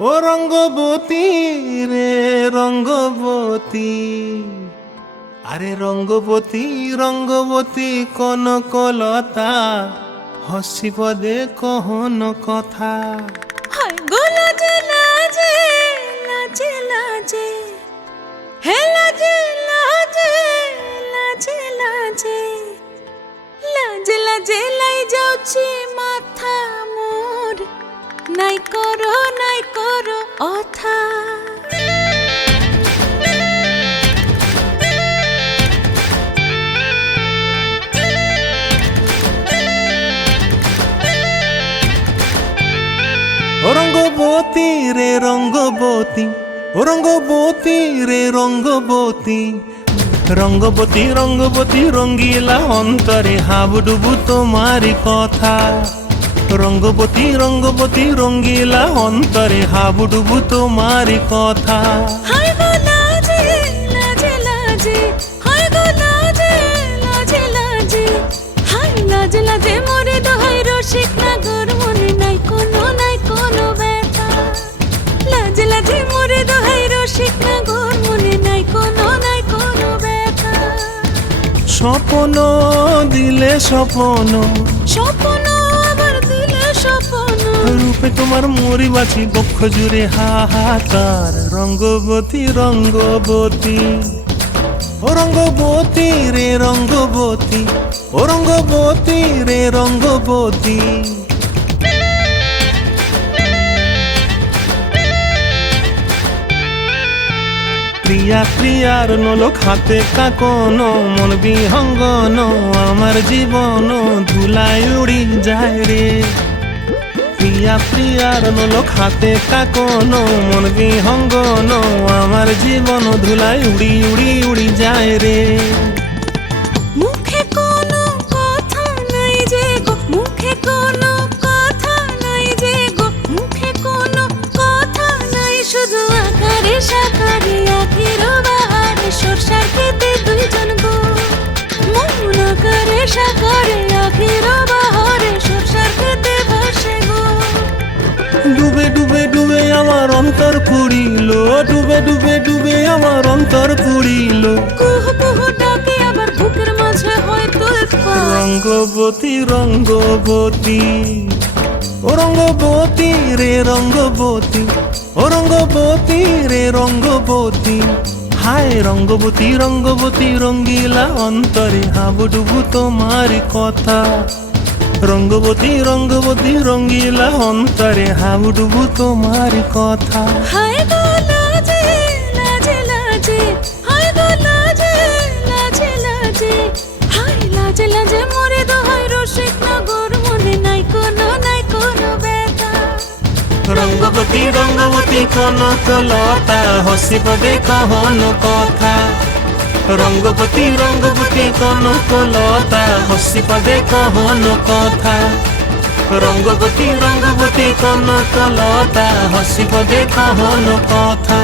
ও রঙ্গবতী রে রঙ্গবতী, আরে রঙ্গবতী রঙ্গবতী কনকলতা, হসি পদে কহন কথা। হায় গো লাজে লাজে লাজে লাজে, হে লাজে লাজে লাজে লাজে, লাজে লাজে লাই যাଉଛି মাথা মোর, নাই করো অথা। ও রঙ্গবতী রে রঙ্গবতী, ও রঙ্গবতী রে রঙ্গবতী, রঙ্গবতী রঙ্গবতী রঙ্গিলা অন্তরে হাবুডুবু তোমারি কথা। রঙ্গবতী রঙ্গবতী রঙ্গিলা অন্তরে হাবুডুবু তোমারি কথা। হায় গো লাজে লাজে লাজে, হায় গো লাজে লাজে লাজে, হায় লাজে লাজে মোরে দোহাই রসিক নাগর, মনে নাই কোনো ব্যথা। লাজে লাজে মোরে দোহাই রসিক নাগর, মনে নাই কোনো ব্যথা। স্বপ্ন দিলে স্বপ্ন, স্বপ্ন আবার দিলে স্বপ্ন, রূপে তোমার মরি বাছি বক্ষ জুড়ে হাহাকার। রঙ্গবতী রঙ্গবতী, ও রঙ্গবতী রে রঙ্গবতী, ও রঙ্গবতী রে রঙ্গবতী। প্রিয়া প্রিয়ার নলো খাতে কাকন, মন বিহঙ্গন আমার জীবন ধুলায় উড়ি যায় রে। প্রিয়া প্রিয়ার নলো খাতে কাকন, মন বিহঙ্গন আমার জীবন ধুলায় উড়ি উড়ি উড়ি যায় রে। মুখে কোনো কথা নাই যে গো, মুখে কোনো কথা নাই যে গো, মুখে কোনো কথা নাই, শুধু আকারে সাকারে আখির বাহারে সরষার খেতে দুইজন গো। মন আকারে সাকারে আখির বাহারে সরষার খেতে ভাসে গো। ডুবে ডুবে ডুবে আমার অন্তর পুড়িল, ডুবে ডুবে ডুবে আমার অন্তর পুড়িল। কুহু কুহু ডাকে আবার বুকের মাঝে হয় তুলপাত। রঙ্গবতী রঙ্গবতী, ও রঙ্গবতী রে রঙ্গবতী, ও রঙ্গবতী রে রঙ্গবতী। হায় রঙ্গবতী রঙ্গবতী রঙ্গিলা অন্তরে হাবুডুবু তোমারি কথা। রঙ্গবতী রঙ্গবতী রঙ্গিলা অন্তরে হাবুডুবু তোমারি কথা। হায় গো লাজে লাজে লাজে, হায় গো লাজে লাজে লাজে, হায় লাজে লাজে মোরে দোহাই রসিক নগর, মনে নাই কোনো ব্যথা। রঙ্গবতী রঙ্গবতী কনকলতা, হসি পদে কহন কথা। রঙ্গবতী রঙ্গবতী কনকলতা, হসি পদে কহন কথা। রঙ্গবতী রঙ্গবতী কনকলতা, হসি পদে কহন কথা।